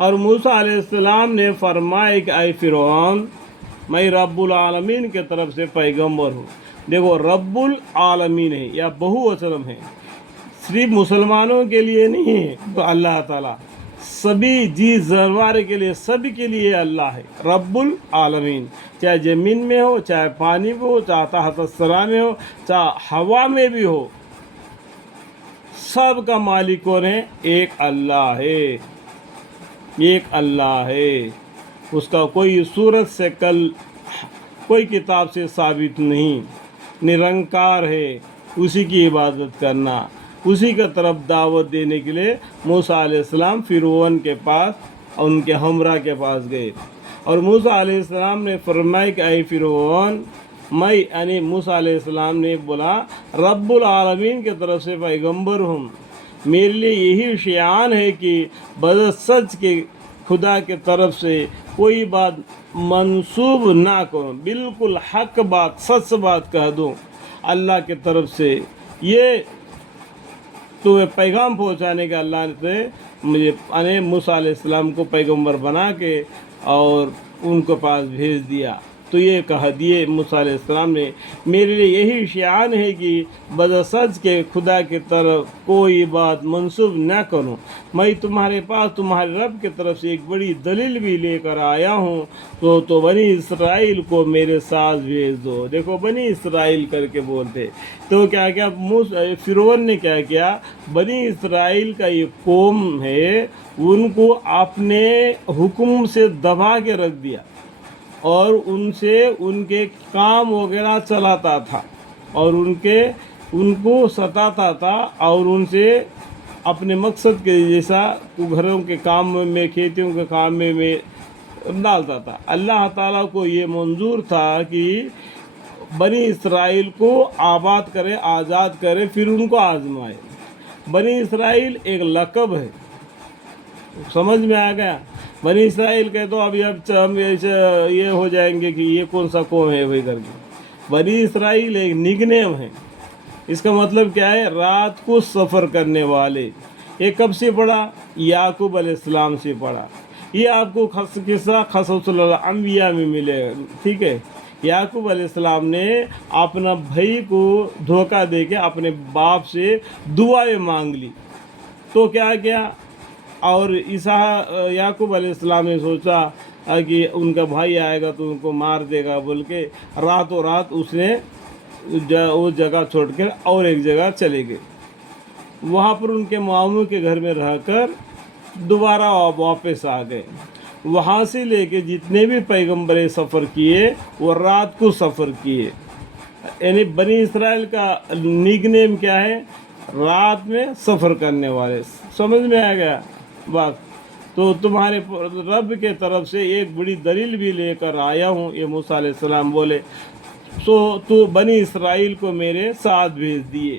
اور موسیٰ علیہ السلام نے فرمایا کہ اے فرعون، میں رب العالمین کے طرف سے پیغمبر ہوں۔ دیکھو رب العالمین ہے یا بہو وسلم ہے، صرف مسلمانوں کے لیے نہیں ہے، تو اللہ تعالیٰ سبھی جی جانور کے لیے، سبھی کے لیے اللہ ہے رب العالمین، چاہے زمین میں ہو، چاہے پانی میں ہو، چاہے تحت الثری میں ہو، چاہے ہوا میں بھی ہو، سب کا مالک کون ہے؟ ایک اللہ ہے، ایک اللہ ہے۔ اس کا کوئی صورت سے کل کوئی کتاب سے ثابت نہیں، نرنکار ہے۔ اسی کی عبادت کرنا، اسی کا طرف دعوت دینے کے لیے موسیٰ علیہ السلام فرعون کے پاس اور ان کے ہمراہ کے پاس گئے، اور موسیٰ علیہ السلام نے فرمایا کہ اے فرعون، میں یعنی موسیٰ علیہ السلام نے بولا رب العالمین کی طرف سے پیغمبر ہوں، میرے لیے یہی شیعان ہے کہ سچ کے خدا کے طرف سے کوئی بات منسوب نہ کروں، بالکل حق بات، سچ بات کہہ دوں اللہ کی طرف سے۔ یہ تو پیغام پہنچانے کا اللہ نے مجھے موسیٰ علیہ السلام کو پیغمبر بنا کے اور ان کے پاس بھیج دیا۔ تو یہ کہہ دیے موسیٰ علیہ السلام نے، میرے لیے یہی شعار ہے کہ سچ کے خدا کی طرف کوئی بات منسوب نہ کروں، میں تمہارے پاس تمہارے رب کی طرف سے ایک بڑی دلیل بھی لے کر آیا ہوں، تو بنی اسرائیل کو میرے ساتھ بھیج دو۔ دیکھو بنی اسرائیل کر کے بولتے، تو کیا فرعون نے کیا کیا، بنی اسرائیل کا یہ قوم ہے، ان کو اپنے حکم سے دبا کے رکھ دیا اور ان سے ان کے کام وغیرہ چلاتا تھا اور ان کو ستاتا تھا اور ان سے اپنے مقصد کے جیسا گھروں کے کام میں، کھیتیوں کے کام میں ڈالتا تھا۔ اللہ تعالیٰ کو یہ منظور تھا کہ بنی اسرائیل کو آباد کرے، آزاد کرے، پھر ان کو آزمائے۔ بنی اسرائیل ایک لقب ہے، سمجھ میں آ گیا؟ بنی اسرائیل کے تو اب ہم یہ ہو جائیں گے کہ یہ کون سا قوم ہے وہی کر کے۔ بنی اسرائیل ایک نگنیم ہے، اس کا مطلب کیا ہے؟ رات کو سفر کرنے والے۔ یہ کب سے پڑھا؟ یعقوب علیہ السلام سے پڑھا۔ یہ آپ کو قصہ قصص الانبیاء میں ملے گا، ٹھیک ہے؟ یعقوب علیہ السلام نے اپنا بھائی کو دھوکہ دے کے اپنے باپ سے دعائیں مانگ لی، تو کیا کیا؟ اور یعقوب علیہ السلام نے سوچا کہ ان کا بھائی آئے گا تو ان کو مار دے گا بول کے راتوں رات اس نے وہ جگہ چھوڑ کر اور ایک جگہ چلے گئے، وہاں پر ان کے ماموں کے گھر میں رہ کر دوبارہ واپس آ گئے۔ وہاں سے لے کے جتنے بھی پیغمبر سفر کیے وہ رات کو سفر کیے، یعنی بنی اسرائیل کا نگنیم کیا ہے؟ رات میں سفر کرنے والے۔ سمجھ میں آ گیا بات؟ تو تمہارے رب کے طرف سے ایک بڑی دلیل بھی لے کر آیا ہوں، یہ موسیٰ علیہ السلام بولے، تو بنی اسرائیل کو میرے ساتھ بھیج دیے۔